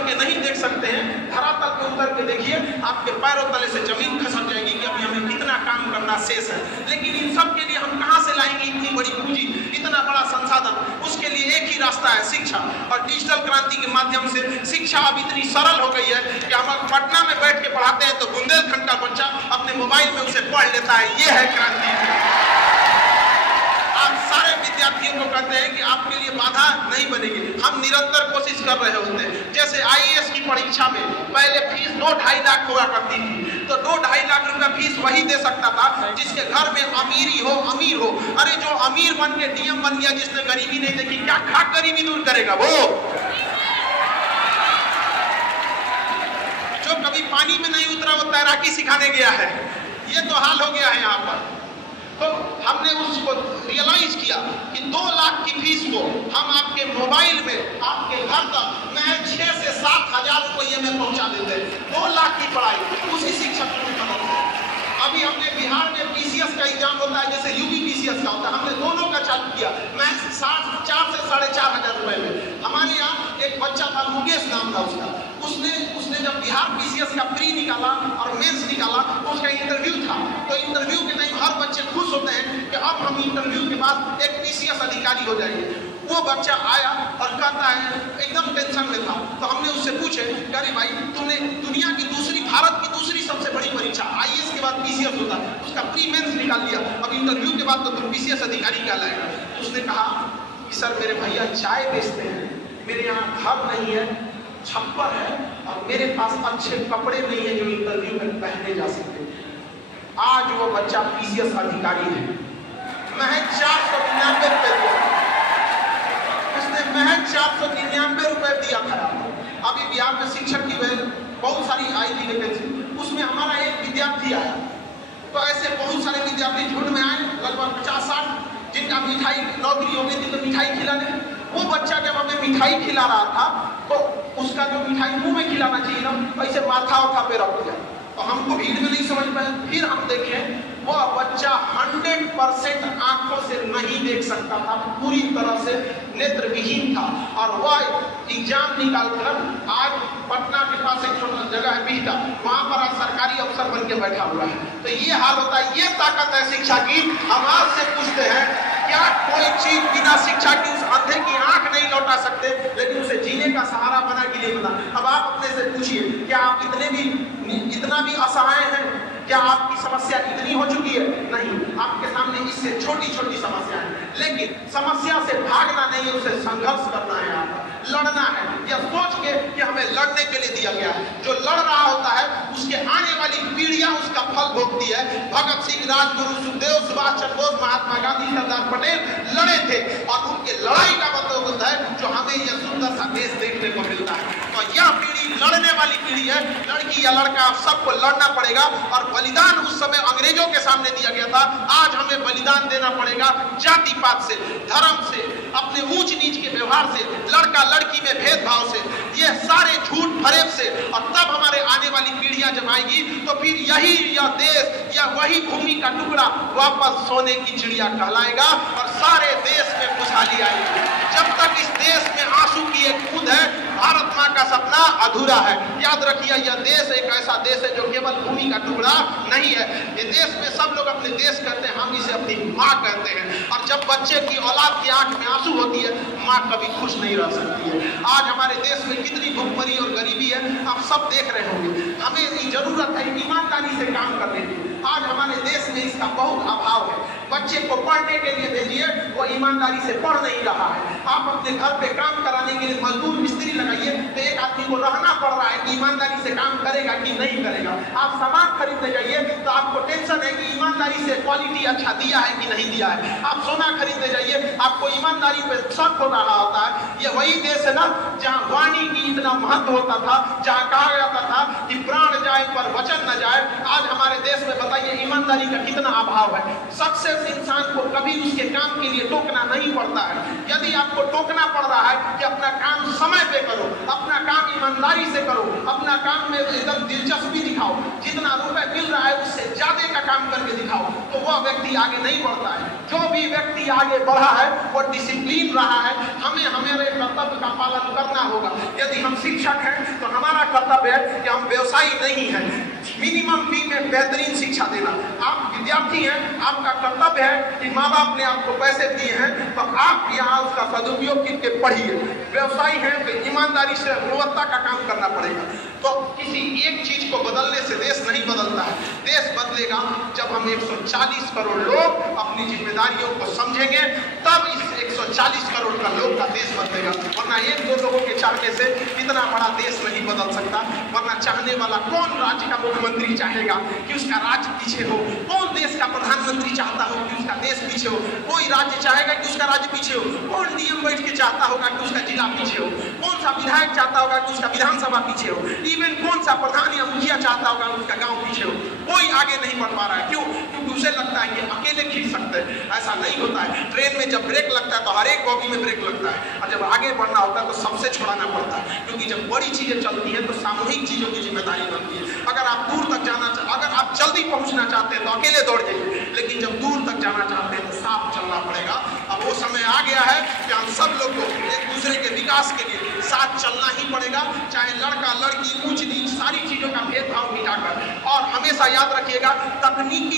करके नहीं देख सकते हैं, धरातल पे उतर के देखिए, आपके पैरों तले से जमीन खसक जाएगी कि अभी हमें कितना काम करना शेष है। लेकिन इन सब के लिए हम कहाँ से लाएंगे इतनी बड़ी पूंजी, इतना बड़ा संसाधन? उसके लिए एक ही रास्ता है, शिक्षा। और डिजिटल क्रांति के माध्यम से शिक्षा अब इतनी सरल हो गई है कि हम पटना में बैठ के पढ़ाते हैं तो बुंदेलखंड का बच्चा अपने मोबाइल में उसे पढ़ लेता है। ये है क्रांति। आप सारे विद्यार्थियों को कहते हैं कि आपके लिए बाधा नहीं बनेगी, हम निरंतर कोशिश कर रहे होते हैं। जैसे आईएएस की परीक्षा में पहले फीस 2-2.5 लाख हुआ करती थी, तो 2-2.5 लाख रुपया फीस वही दे सकता था जिसके घर में अमीर हो। अरे जो अमीर बन के डीएम बन गया, जिसने गरीबी नहीं देखी, क्या खाक गरीबी दूर करेगा वो? जो कभी पानी में नहीं उतरा वो तैराकी सिखाने गया है। ये तो हाल हो गया है यहाँ पर। तो हमने उसको रियलाइज किया कि 2 लाख की फीस को हम आपके मोबाइल में आपके घर तक मैं 6 से 7 हजार रुपये में पहुंचा देते हैं। 2 लाख की पढ़ाई उसी शिक्षक की मदद से। अभी हमने बिहार में पीसीएस का एग्जाम होता है, जैसे यूपी पीसीएस का होता है, हमने दोनों का चालू किया। मैं 4 से 4.5 हजार रुपए में। हमारे यहाँ एक बच्चा था, मुकेश नाम था उसका, उसने जब बिहार पीसीएस का प्री निकाला और मेंस निकाला, उसका इंटरव्यू था। तो इंटरव्यू के टाइम हर बच्चे खुश होते हैं कि अब हम इंटरव्यू के बाद एक पीसीएस अधिकारी हो जाएंगे। वो बच्चा आया और कहता है, एकदम टेंशन में था। तो हमने उससे पूछे, अरे भाई तुमने दुनिया की भारत की दूसरी सबसे बड़ी परीक्षा आईएएस के बाद पीसीएस होता है, उसका प्री मेंस निकाल लिया, अब इंटरव्यू के बाद तो तुम पीसीएस अधिकारी कहलाएगा। उसने कहा कि सर मेरे भैया चाय बेचते हैं, मेरे यहाँ घर नहीं है, छप्पर है, और मेरे पास अच्छे कपड़े नहीं है जो इंटरव्यू में पहने जा सकते। आज वो बच्चा पीसीएस अधिकारी है। महज 499 रुपए दिया, उसने महज 499 रुपए दिया था। अभी बिहार में शिक्षक की बहुत सारी आई थी वैकेंसी, उसमें हमारा एक विद्यार्थी आया। तो ऐसे बहुत सारे विद्यार्थी झुंड में आए, लगभग 50-60, जिनका मिठाई नौकरी हो गई थी तो मिठाई खिलाने। वो बच्चा जब हमें मिठाई खिला रहा था तो उसका जो मिठाई मुंह में खिलाना चाहिए ना, वैसे माथा पे रख दिया। तो हमको भीड़ में नहीं समझ पाए। फिर हम देखें वो बच्चा 100% आंखों से नहीं देख सकता था, पूरी तरह से नेत्रविहीन था, और वह एग्जाम निकालकर आज पटना के पास एक छोटा जगह है बिहटा, वहां पर आज सरकारी अफसर बन के बैठा हुआ है। तो ये हाल होता है, ये ताकत है शिक्षा की। हम आज से पूछते हैं, क्या कोई चीज बिना शिक्षा की उस अंधे की आंख नहीं लौटा सकते, लेकिन उसे जीने का सहारा बना के लिए बना। अब आप अपने से पूछिए, क्या आप इतना भी असहाय हैं? क्या आपकी समस्या इतनी हो चुकी है? नहीं, आपके सामने इससे छोटी छोटी समस्या है, लेकिन समस्या से भागना नहीं है, उसे संघर्ष करना है, आपको लड़ना है। यह सोच के कि हमें लड़ने के लिए दिया गया है। जो लड़ रहा होता है उसके आने वाली पीढ़ियां उसका फल भोगती है। भगत सिंह, राजगुरु, सुखदेव, सुभाष चंद्र बोस, महात्मा गांधी, सरदार पटेल लड़े थे, और उनके लड़ाई का मतलब होता है जो हमें यह सुंदर सा देश देखने को मिलता है। तो यह पीढ़ी लड़ने वाली पीढ़ी है। लड़की या लड़का, सबको लड़ना पड़ेगा। और बलिदान उस समय अंग्रेजों के सामने दिया गया था, आज हमें बलिदान देना पड़ेगा जाति पात से, धर्म से, अपने ऊंच नीच के व्यवहार से, लड़का लड़की में भेदभाव से, ये सारे झूठ फरेब से। और तब हमारे आने वाली पीढ़ियां जब आएगी तो फिर यह देश या वही भूमि का टुकड़ा वापस सोने की चिड़िया कहलाएगा और सारे देश में खुशहाली आएगी। जब तक इस देश में आंसू की एक बूंद है, भारत माँ का सपना अधूरा है। याद रखिए, यह देश एक ऐसा देश है जो केवल भूमि का टुकड़ा नहीं है। ये देश में सब लोग अपने देश कहते हैं, हम इसे अपनी माँ कहते हैं। और जब बच्चे की औलाद की आंख में आंसू होती है, माँ कभी खुश नहीं रह सकती है। आज हमारे देश में कितनी भुखमरी और गरीबी है, आप सब देख रहे होंगे। हमें जरूरत है ईमानदारी से काम करने की। आज हमारे देश में इसका बहुत अभाव है। बच्चे को पढ़ने के लिए भेजिए, वो ईमानदारी से पढ़ नहीं रहा है। आप अपने घर पे काम कराने के लिए मजदूर मिस्त्री लगाइए, तो एक आदमी को रहना पड़ रहा है कि ईमानदारी से काम करेगा कि नहीं करेगा। आप सामान खरीदने जाइए तो आपको टेंशन है कि ईमानदारी से क्वालिटी अच्छा दिया है कि नहीं दिया है। आप सोना खरीदने जाइए, आपको ईमानदारी पे शक हो रहा होता है। ये वही देश है ना जहाँ वाणी की इतना महत्व होता था, जहाँ कहा जाता था कि प्राण जाए पर वचन न जाए। आज हमारे देश में बताइए ईमानदारी का कितना अभाव है। सक्सेस इंसान को कभी उसके काम के लिए टोकना नहीं पड़ता है। यदि आपको टोकना पड़ रहा है कि अपना काम समय पे करो, अपना काम ईमानदारी से करो, अपना काम में एकदम दिलचस्पी दिखाओ, जितना रुपए मिल रहा है उससे ज्यादा का काम करके दिखाओ, तो वह व्यक्ति आगे नहीं बढ़ता है। जो भी व्यक्ति आगे बढ़ा है वो डिसिप्लिन रहा है। हमें हमारे कर्तव्य का पालन करना होगा। यदि यदि हम शिक्षक हैं तो हमारा कर्तव्य है कि हम व्यवसायी नहीं है, मिनिमम फी में बेहतरीन शिक्षा देना। आप विद्यार्थी हैं, आपका कर्तव्य है कि माँ बाप ने आपको पैसे दिए हैं तो आप यहाँ उसका सदुपयोग करके पढ़िए। व्यवसायी हैं तो ईमानदारी से गुणवत्ता का काम करना पड़ेगा। तो किसी एक चीज को बदलने से देश नहीं बदलता है। देश बदलेगा जब हम 140 करोड़ लोग अपनी जिम्मेदारियों को समझेंगे, तब इस 140 करोड़ का लोग का देश बदलेगा। वरना एक दो लोगों के चाहने से इतना बड़ा देश नहीं बदल सकता। वरना चाहने वाला कौन राज्य का मुख्यमंत्री चाहेगा कि उसका राज्य पीछे हो? कौन देश का प्रधानमंत्री चाहता हो कि उसका देश पीछे हो? कोई राज्य चाहेगा कि उसका राज्य पीछे हो? कौन डीएम बैठ के चाहता होगा कि उसका जिला पीछे हो? कौन सा विधायक चाहता होगा कि उसका विधानसभा पीछे हो? इवन कौन सा प्रधान या मुखिया चाहता होगा उसका गांव पीछे हो? कोई आगे नहीं बढ़ पा रहा है। क्यों? क्योंकि उसे लगता है कि अकेले खींच सकते हैं। ऐसा नहीं होता है। ट्रेन में जब ब्रेक लगता है तो हर एक बॉगी में ब्रेक लगता है, और जब आगे बढ़ना होता है तो सबसे छुड़ाना पड़ता है। क्योंकि जब बड़ी चीजें चलती हैं तो सामूहिक चीजों की जिम्मेदारी बनती है। अगर आप दूर तक जाना, अगर आप जल्दी पहुंचना चाहते हैं तो अकेले दौड़ जाइए, लेकिन जब दूर तक जाना चाहते हैं तो साथ चलना पड़ेगा। अब वो समय आ गया है कि हम सब लोग को एक दूसरे के विकास के लिए साथ चलना ही पड़ेगा। चाहे लड़का लड़की, ऊंच नीच, सारी चीजों का भेदभाव मिटाकर। और हमेशा याद रखिएगा, तकनीक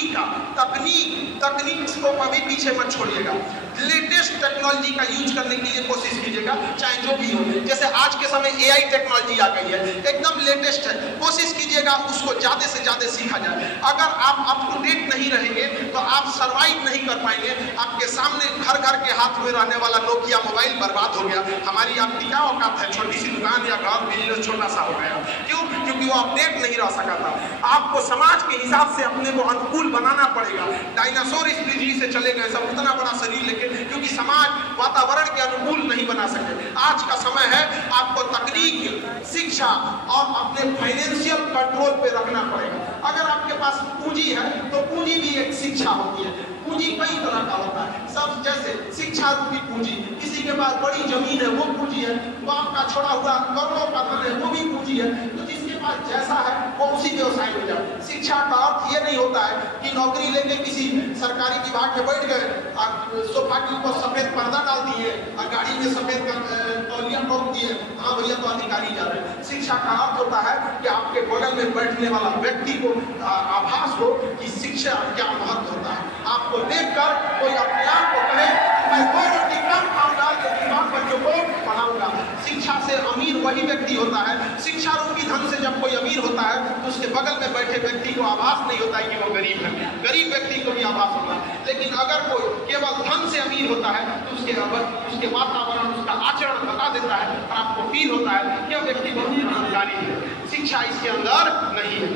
को कभी पीछे मत छोड़िएगा। लेटेस्ट टेक्नोलॉजी का यूज करने के लिए कोशिश कीजिएगा, चाहे जो भी हो। जैसे आज के समय एआई टेक्नोलॉजी आ गई है, एकदम लेटेस्ट है। कोशिश कीजिएगा उसको ज्यादा से ज्यादा सीखा जाए। अगर आप अप टू डेट नहीं रहेंगे तो आप सर्वाइव नहीं कर पाएंगे। आपके सामने घर घर के हाथ में रहने वाला नोकिया मोबाइल बर्बाद हो गया। हमारी आपकी क्या औकात है? छोटी सी दुकान या घर बिजनेस छोटा सा हो गया। क्यों? क्योंकि वो अपडेट नहीं रह सका था। आपको समाज के हिसाब से अपने को अनुकूल बनाना पड़ेगा। डायनासोर इस पृथ्वी से चले गए सब, उतना बड़ा शरीर लेके, क्योंकि समाज वातावरण के अनुकूल नहीं बना सके। आज का समय है आपको तकनीक, शिक्षा और अपने फाइनेंशियल कंट्रोल पे रखना पड़ेगा। अगर आपके पास पूंजी है तो पूंजी भी एक शिक्षा होती है। पूंजी कई तरह का होता है। सब जैसे शिक्षा रूपी पूंजी, किसी के पास बड़ी जमीन है वो पूंजी है, बाप का छोड़ा हुआ करोड़ों का धन है वो भी पूंजी है। तो जिसके पास जैसा है वो उसी व्यवसाय में जाए। शिक्षा का अर्थ ये नहीं होता है कि नौकरी लेके किसी सरकारी विभाग में बैठ गए, सोफा के ऊपर सफेद पर्दा डाल दिए और गाड़ी में सफेद तौलिया ठोक दिए, हाँ भैया तो अधिकारी जा रहे हैं। शिक्षा का अर्थ होता है कि आपके बगल में बैठने वाला व्यक्ति को आभास हो कि शिक्षा क्या महत्व होता है। आपको देखकर कोई अपने आप को कहे मैं 2 रोटी कम खाऊंगा लेकिन बाप बच्चों को पढ़ाऊंगा। शिक्षा से अमीर वही व्यक्ति होता है। शिक्षा रूपी धन से जब कोई अमीर होता है तो उसके बगल में बैठे व्यक्ति को आभास नहीं होता है कि वो गरीब है। गरीब व्यक्ति को भी आभास होता है। लेकिन अगर कोई केवल धन से अमीर होता है तो उसके वातावरण, उसका आचरण बता देता है और आपको फील होता है कि यह व्यक्ति बहुत ईमानदारी है। शिक्षा इसके अंदर नहीं है।